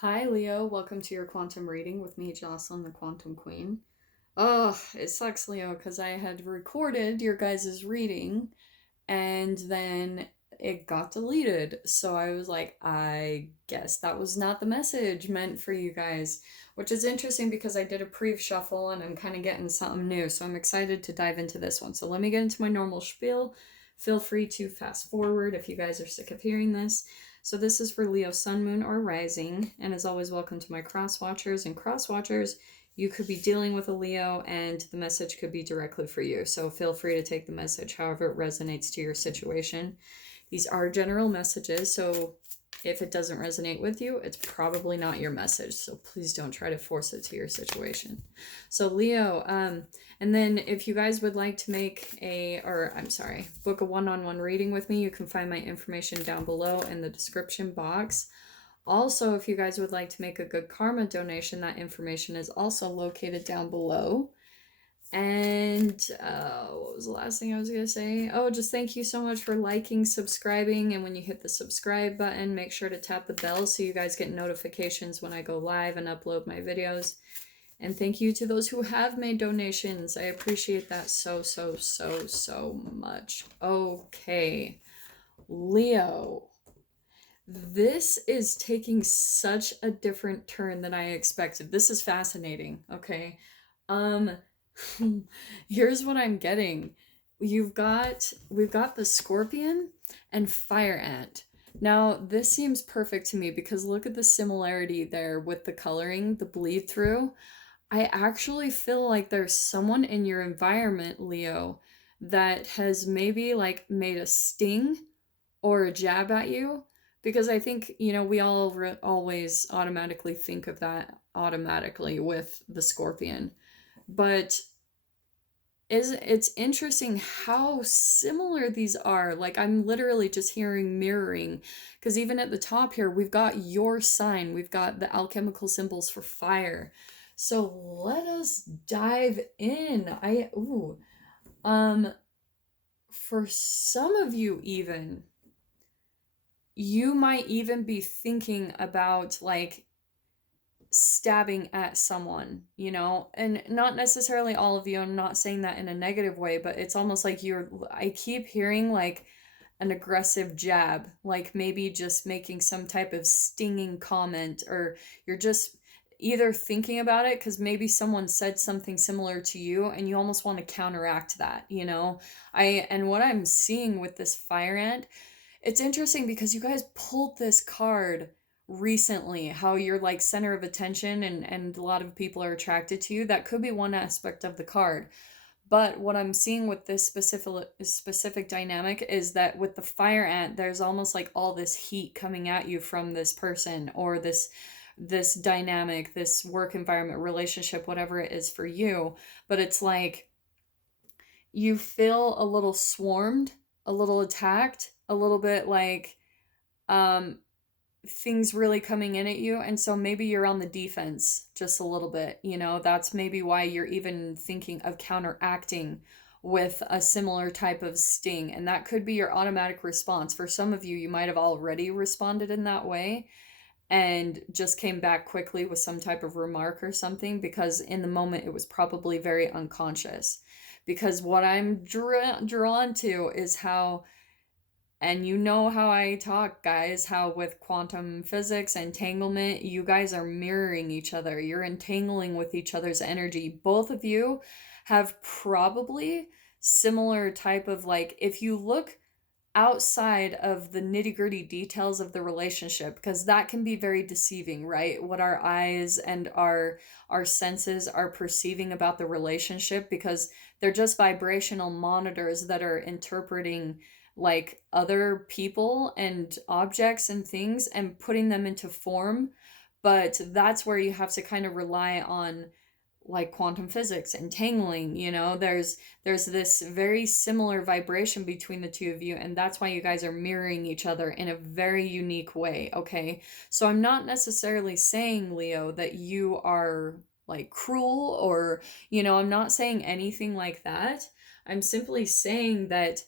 Hi, Leo. Welcome to your quantum reading with me, Jocelyn, the Quantum Queen. Oh, it sucks, Leo, because I had recorded your guys' reading and then it got deleted. So I was like, I guess that was not the message meant for you guys, which is interesting because I did a pre-shuffle and I'm kind of getting something new. So I'm excited to dive into this one. So let me get into my normal spiel. Feel free to fast forward if you guys are sick of hearing this. So this is for Leo Sun, Moon, or Rising. And as always, welcome to my cross watchers. And cross watchers, you could be dealing with a Leo and the message could be directly for you. So feel free to take the message however it resonates to your situation. These are general messages, so if it doesn't resonate with you, it's probably not your message. So please don't try to force it to your situation. So Leo, and then if you guys would like to book a one-on-one reading with me, you can find my information down below in the description box. Also, if you guys would like to make a good karma donation, that information is also located down below. And what was the last thing I was going to say? Oh, just thank you so much for liking, subscribing, and when you hit the subscribe button, make sure to tap the bell so you guys get notifications when I go live and upload my videos. And thank you to those who have made donations. I appreciate that so much. Okay, Leo. This is taking such a different turn than I expected. This is fascinating, okay? Um, here's what I'm getting. We've got the scorpion and fire ant. Now, this seems perfect to me because look at the similarity there with the coloring, the bleed through. I actually feel like there's someone in your environment, Leo, that has maybe like made a sting or a jab at you, because I think, we all always automatically think of that automatically with the scorpion. But it's interesting how similar these are. Like, I'm literally just hearing mirroring, because even at the top here, we've got your sign, we've got the alchemical symbols for fire. So let us dive in. For some of you, even, you might even be thinking about like stabbing at someone, and not necessarily all of you. I'm not saying that in a negative way, but it's almost like I keep hearing like an aggressive jab, like maybe just making some type of stinging comment, or you're just either thinking about it because maybe someone said something similar to you and you almost want to counteract that. And what I'm seeing with this fire ant, it's interesting because you guys pulled this card recently, how you're like center of attention and a lot of people are attracted to you. That could be one aspect of the card. But what I'm seeing with this specific dynamic is that with the fire ant, there's almost like all this heat coming at you from this person, or this dynamic, this work environment, relationship, whatever it is for you. But it's like you feel a little swarmed, a little attacked, a little bit like um things really coming in at you, and so maybe you're on the defense just a little bit. That's maybe why you're even thinking of counteracting with a similar type of sting, and that could be your automatic response. For some of you, you might have already responded in that way and just came back quickly with some type of remark or something, because in the moment it was probably very unconscious. Because what I'm drawn to is how, and you know how I talk, guys, how with quantum physics, entanglement, you guys are mirroring each other. You're entangling with each other's energy. Both of you have probably similar type of, like, if you look outside of the nitty-gritty details of the relationship, because that can be very deceiving, right? What our eyes and our senses are perceiving about the relationship, because they're just vibrational monitors that are interpreting like other people and objects and things and putting them into form. But that's where you have to kind of rely on like quantum physics, entangling. There's this very similar vibration between the two of you, and that's why you guys are mirroring each other in a very unique way. Okay, so I'm not necessarily saying, Leo, that you are like cruel, or I'm not saying anything like that. I'm simply saying that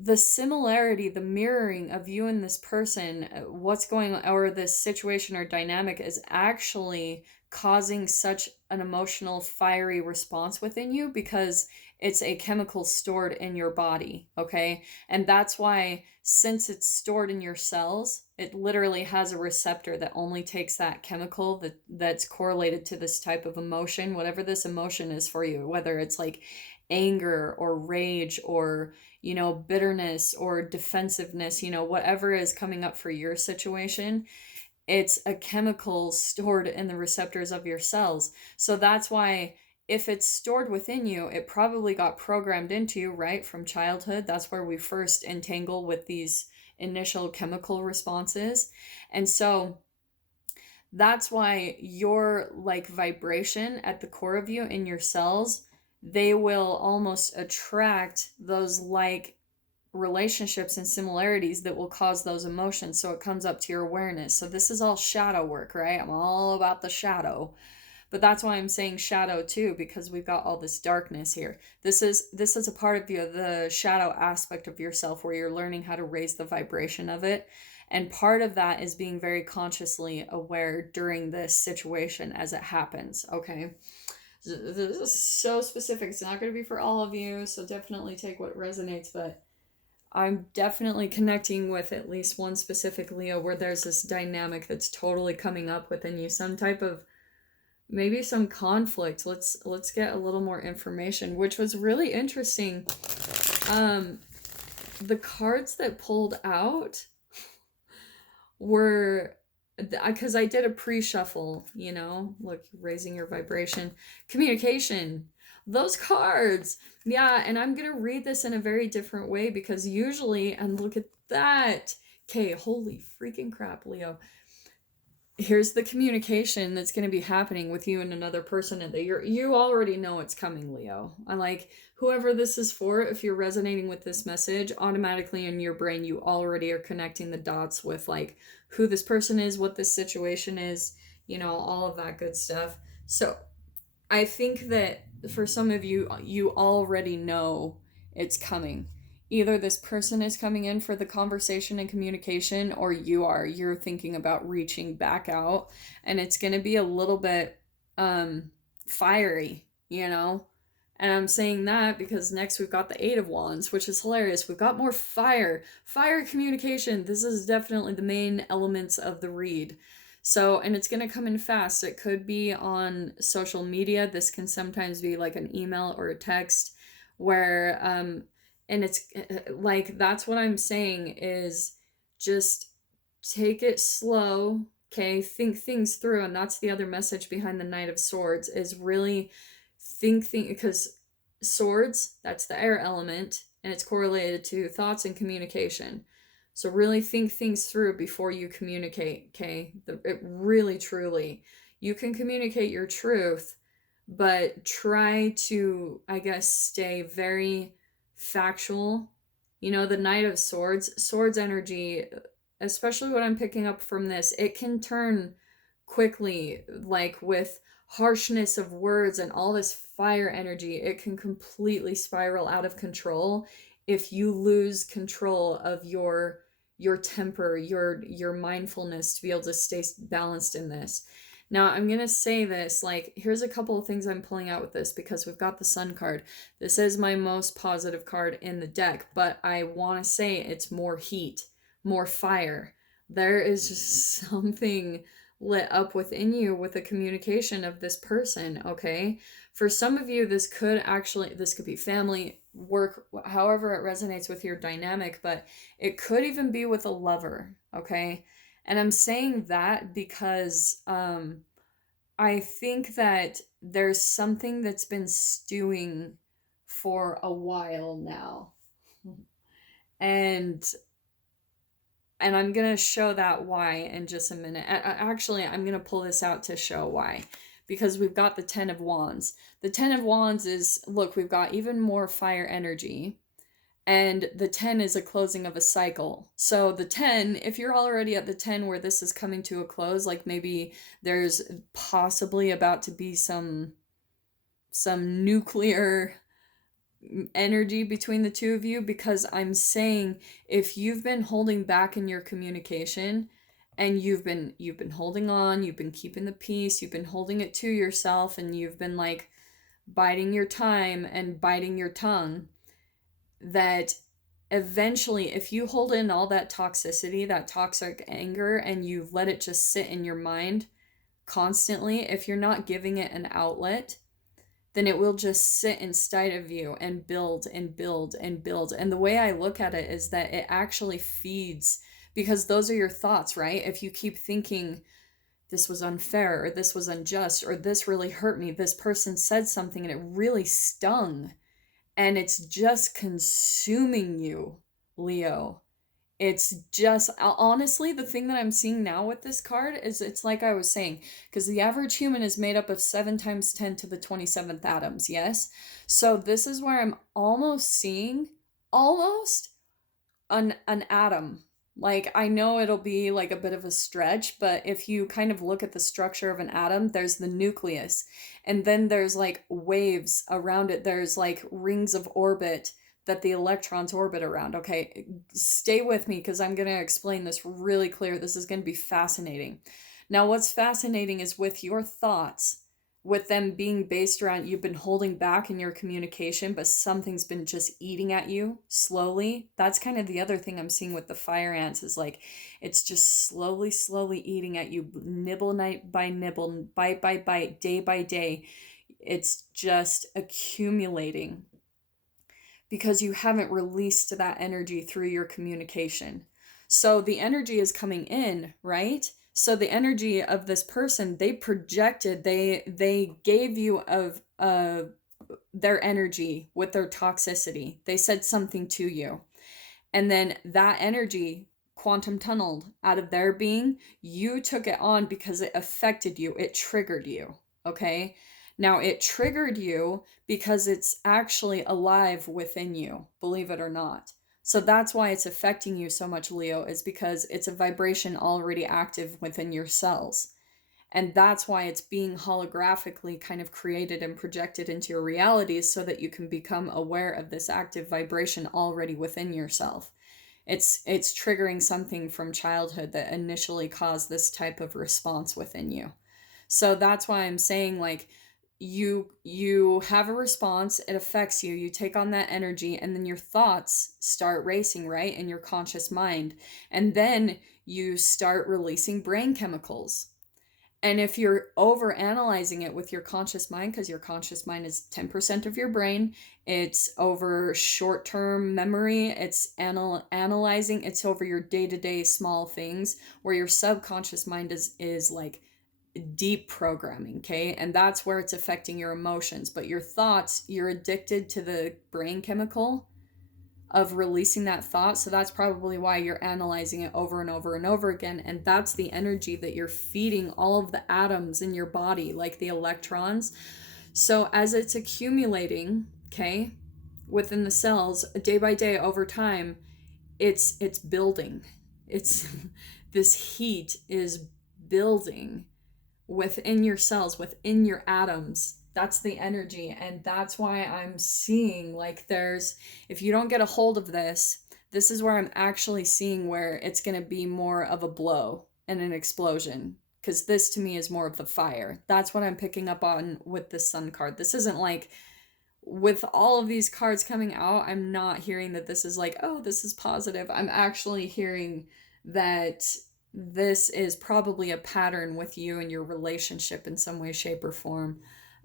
the similarity, the mirroring of you and this person, what's going on, or this situation or dynamic is actually causing such an emotional, fiery response within you because it's a chemical stored in your body, okay? And that's why, since it's stored in your cells, it literally has a receptor that only takes that chemical that's correlated to this type of emotion, whatever this emotion is for you, whether it's like anger or rage or bitterness or defensiveness, whatever is coming up for your situation, it's a chemical stored in the receptors of your cells. So that's why, if it's stored within you, it probably got programmed into you, right, from childhood. That's where we first entangle with these initial chemical responses. And so that's why your like vibration at the core of you in your cells, they will almost attract those like relationships and similarities that will cause those emotions, so it comes up to your awareness. So this is all shadow work, right? I'm all about the shadow. But that's why I'm saying shadow too, because we've got all this darkness here. This is a part of the shadow aspect of yourself where you're learning how to raise the vibration of it. And part of that is being very consciously aware during this situation as it happens, okay? This is so specific. It's not going to be for all of you, so definitely take what resonates, but I'm definitely connecting with at least one specific Leo where there's this dynamic that's totally coming up within you, some type of, maybe some conflict. Let's get a little more information, which was really interesting. The cards that pulled out were, because I did a pre-shuffle, look, raising your vibration, communication, those cards. Yeah, and I'm gonna read this in a very different way because usually, and look at that. Okay, holy freaking crap, Leo. Here's the communication that's going to be happening with you and another person, and that you already know it's coming, Leo. I'm like, whoever this is for, if you're resonating with this message, automatically in your brain you already are connecting the dots with like who this person is, what this situation is, all of that good stuff. So I think that for some of you, you already know it's coming. Either this person is coming in for the conversation and communication, or you're thinking about reaching back out, and it's going to be a little bit fiery, And I'm saying that because next we've got the Eight of Wands, which is hilarious. We've got more fire communication. This is definitely the main elements of the read. So, and it's going to come in fast. It could be on social media. This can sometimes be like an email or a text where, and it's like, that's what I'm saying is just take it slow. Okay. Think things through. And that's the other message behind the Knight of Swords is really think, because swords, that's the air element, and it's correlated to thoughts and communication. So really think things through before you communicate, okay? It really, truly, you can communicate your truth, but try to, I guess, stay very factual. The Knight of Swords energy, especially what I'm picking up from this, it can turn quickly, like with harshness of words and all this fire energy. It can completely spiral out of control if you lose control of your temper, your mindfulness to be able to stay balanced in this. Now, I'm going to say this, like, here's a couple of things I'm pulling out with this because we've got the Sun card. This is my most positive card in the deck, but I want to say it's more heat, more fire. There is just something lit up within you with the communication of this person, okay? For some of you, this could be family, work, however it resonates with your dynamic, but it could even be with a lover, okay? And I'm saying that because I think that there's something that's been stewing for a while now. And I'm going to show that why in just a minute. Actually, I'm going to pull this out to show why. Because we've got the Ten of Wands. The Ten of Wands is, look, we've got even more fire energy. And the 10 is a closing of a cycle. So the 10, if you're already at the 10 where this is coming to a close, like maybe there's possibly about to be some nuclear energy between the two of you, because I'm saying if you've been holding back in your communication and you've been holding on, you've been keeping the peace, you've been holding it to yourself, and you've been like biding your time and biting your tongue, that eventually if you hold in all that toxicity, that toxic anger, and you let it just sit in your mind constantly, if you're not giving it an outlet, then it will just sit inside of you and build and build and build. And the way I look at it is that it actually feeds, because those are your thoughts, right? If you keep thinking, this was unfair, or this was unjust, or this really hurt me, this person said something and it really stung, and it's just consuming you, Leo. It's just, honestly, the thing that I'm seeing now with this card is, it's like I was saying, because the average human is made up of 7 times 10 to the 27th atoms, yes? So this is where I'm almost seeing almost an atom. Like, I know it'll be like a bit of a stretch, but if you kind of look at the structure of an atom, there's the nucleus, and then there's like waves around it. There's like rings of orbit that the electrons orbit around. Okay, stay with me because I'm going to explain this really clear. This is going to be fascinating. Now, what's fascinating is with your thoughts, with them being based around you've been holding back in your communication, but something's been just eating at you slowly. That's kind of the other thing I'm seeing with the fire ants, is like it's just slowly, slowly eating at you, nibble night by nibble, bite by bite, day by day. It's just accumulating because you haven't released that energy through your communication. So the energy is coming in, right? So the energy of this person, they projected, they gave you of their energy with their toxicity. They said something to you. And then that energy quantum tunneled out of their being. You took it on because it affected you. It triggered you. Okay? Now, it triggered you because it's actually alive within you, believe it or not. So that's why it's affecting you so much, Leo, is because it's a vibration already active within your cells. And that's why it's being holographically kind of created and projected into your reality, so that you can become aware of this active vibration already within yourself. It's triggering something from childhood that initially caused this type of response within you. So that's why I'm saying, like, you have a response, it affects you, you take on that energy, and then your thoughts start racing, right, in your conscious mind, and then you start releasing brain chemicals. And if you're over analyzing it with your conscious mind, because your conscious mind is 10% of your brain, it's over short term memory, it's analyzing, it's over your day to day small things, where your subconscious mind is like deep programming, okay? And that's where it's affecting your emotions. But your thoughts, you're addicted to the brain chemical of releasing that thought. So that's probably why you're analyzing it over and over and over again. And that's the energy that you're feeding all of the atoms in your body, like the electrons. So as it's accumulating, okay, within the cells, day by day, over time, it's building. It's this heat is building within your cells, within your atoms. That's the energy. And that's why I'm seeing like if you don't get a hold of this, this is where I'm actually seeing where it's going to be more of a blow and an explosion. Because this to me is more of the fire. That's what I'm picking up on with the sun card. This isn't like, with all of these cards coming out, I'm not hearing that this is like, oh, this is positive. I'm actually hearing that this is probably a pattern with you and your relationship in some way, shape, or form.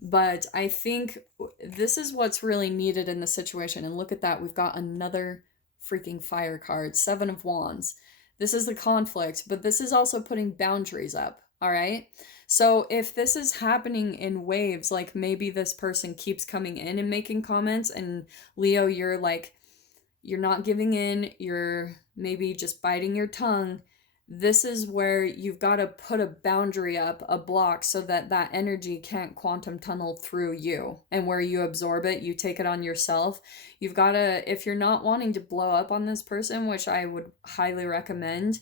But I think this is what's really needed in the situation. And look at that. We've got another freaking fire card, 7 of Wands. This is the conflict, but this is also putting boundaries up. All right. So if this is happening in waves, like maybe this person keeps coming in and making comments, and Leo, you're like, you're not giving in, you're maybe just biting your tongue. This is where you've got to put a boundary up, a block, so that that energy can't quantum tunnel through you. And where you absorb it, you take it on yourself. You've got to, if you're not wanting to blow up on this person, which I would highly recommend,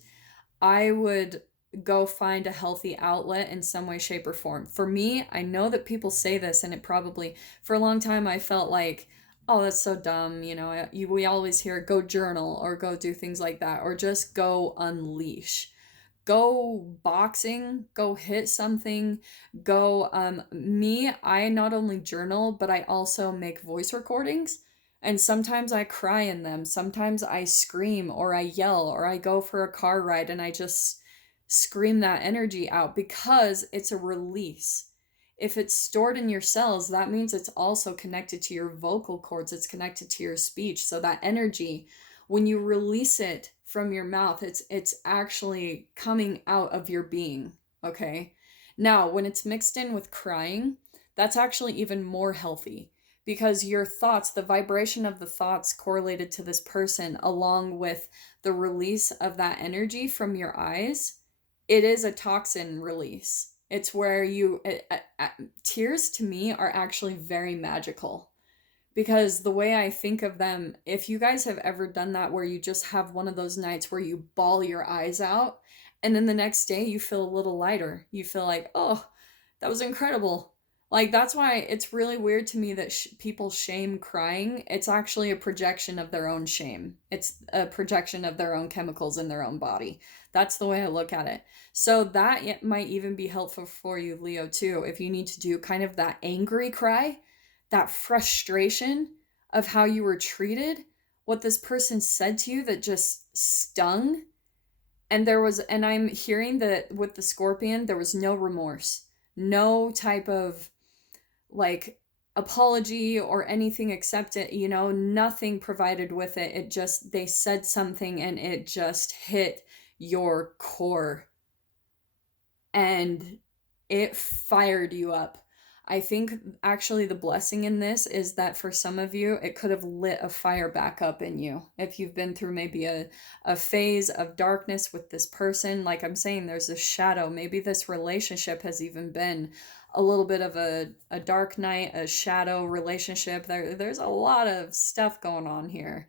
I would go find a healthy outlet in some way, shape, or form. For me, I know that people say this, and it probably, for a long time, I felt like Oh, that's so dumb. We always hear go journal or go do things like that or just go unleash. Go boxing, go hit something, go me, I not only journal, but I also make voice recordings. And sometimes I cry in them. Sometimes I scream or I yell or I go for a car ride and I just scream that energy out because it's a release. If it's stored in your cells, that means it's also connected to your vocal cords, it's connected to your speech. So that energy, when you release it from your mouth, it's actually coming out of your being, okay? Now, when it's mixed in with crying, that's actually even more healthy because your thoughts, the vibration of the thoughts correlated to this person along with the release of that energy from your eyes, it is a toxin release. It's where tears to me are actually very magical because the way I think of them, if you guys have ever done that where you just have one of those nights where you bawl your eyes out and then the next day you feel a little lighter, you feel like, oh, that was incredible. Like, that's why it's really weird to me that people shame crying. It's actually a projection of their own shame, it's a projection of their own chemicals in their own body. That's the way I look at it. So, that might even be helpful for you, Leo, too, if you need to do kind of that angry cry, that frustration of how you were treated, what this person said to you that just stung. And I'm hearing that with the scorpion, there was no remorse, no type of like apology or anything except it, nothing provided with it. It just, they said something and it just hit your core and it fired you up. I think actually the blessing in this is that for some of you, it could have lit a fire back up in you. If you've been through maybe a phase of darkness with this person, like I'm saying, there's a shadow. Maybe this relationship has even been a little bit of a dark night, a shadow relationship. There's a lot of stuff going on here,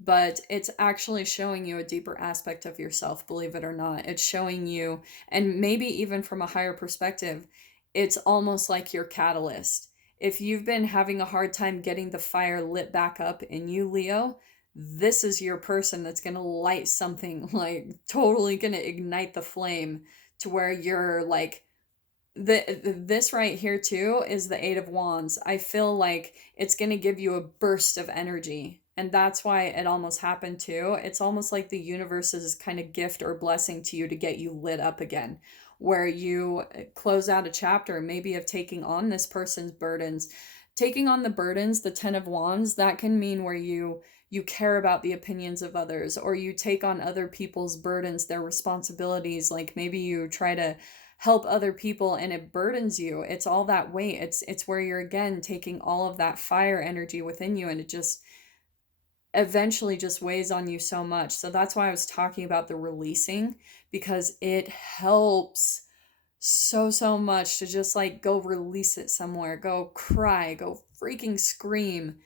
but it's actually showing you a deeper aspect of yourself, believe it or not. It's showing you, and maybe even from a higher perspective, it's almost like your catalyst. If you've been having a hard time getting the fire lit back up in you, Leo, this is your person that's going to light something, like totally going to ignite the flame to where you're like, this right here too is the Eight of Wands. I feel like it's going to give you a burst of energy, and that's why it almost happened too. It's almost like the universe's kind of gift or blessing to you to get you lit up again, where you close out a chapter maybe of taking on this person's burdens. Taking on the burdens, the 10 of Wands, that can mean where you care about the opinions of others, or you take on other people's burdens, their responsibilities. Like maybe you try to help other people and it burdens you. It's all that weight. It's where you're again taking all of that fire energy within you and it just eventually just weighs on you so much. So that's why I was talking about the releasing, because it helps so much to just like go release it somewhere, go cry, go freaking scream.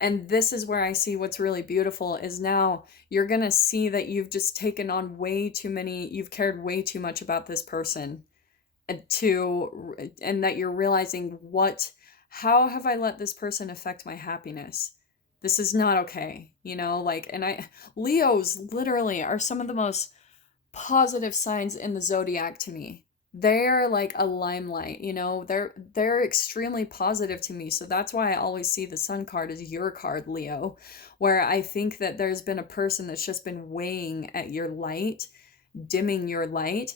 And this is where I see what's really beautiful is now you're going to see that you've just taken on way too many, you've cared way too much about this person, and that you're realizing how have I let this person affect my happiness? This is not okay, like, and Leos literally are some of the most positive signs in the zodiac to me. They're like a limelight, they're extremely positive to me. So that's why I always see the sun card as your card, Leo, where I think that there's been a person that's just been weighing at your light, dimming your light,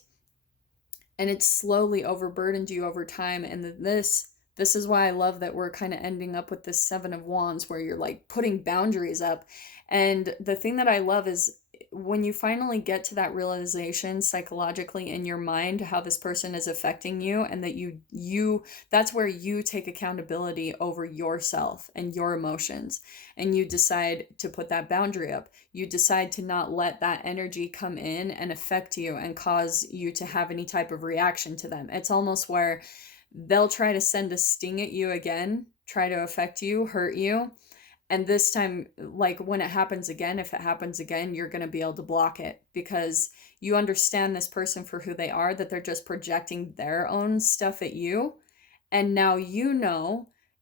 and it's slowly overburdened you over time. And this is why I love that we're kind of ending up with this 7 of Wands where you're like putting boundaries up. And the thing that I love is when you finally get to that realization psychologically in your mind how this person is affecting you, and that you that's where you take accountability over yourself and your emotions, and you decide to put that boundary up. You decide to not let that energy come in and affect you and cause you to have any type of reaction to them. It's almost where they'll try to send a sting at you again, try to affect you, hurt you. And this time, like when it happens again, if it happens again, you're going to be able to block it because you understand this person for who they are, that they're just projecting their own stuff at you. And now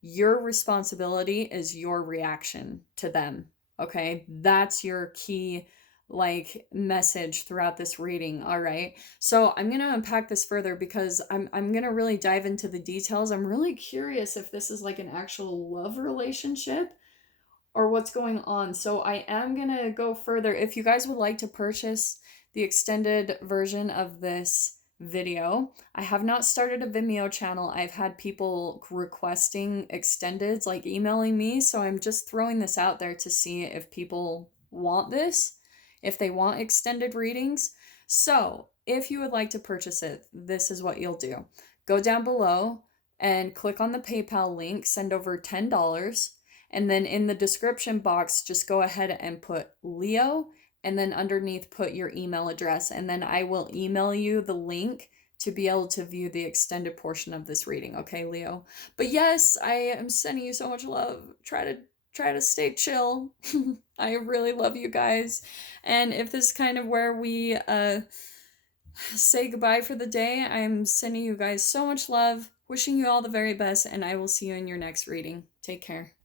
Your responsibility is your reaction to them. Okay? That's your key like message throughout this reading. All right. So I'm going to unpack this further because I'm going to really dive into the details. I'm really curious if this is like an actual love relationship or what's going on. So I am going to go further. If you guys would like to purchase the extended version of this video, I have not started a Vimeo channel. I've had people requesting extendeds, like emailing me. So I'm just throwing this out there to see if people want this, if they want extended readings. So if you would like to purchase it, this is what you'll do. Go down below and click on the PayPal link, send over $10. And then in the description box, just go ahead and put Leo, and then underneath put your email address. And then I will email you the link to be able to view the extended portion of this reading. Okay, Leo? But yes, I am sending you so much love. Try to stay chill. I really love you guys. And if this is kind of where we say goodbye for the day, I'm sending you guys so much love, wishing you all the very best, and I will see you in your next reading. Take care.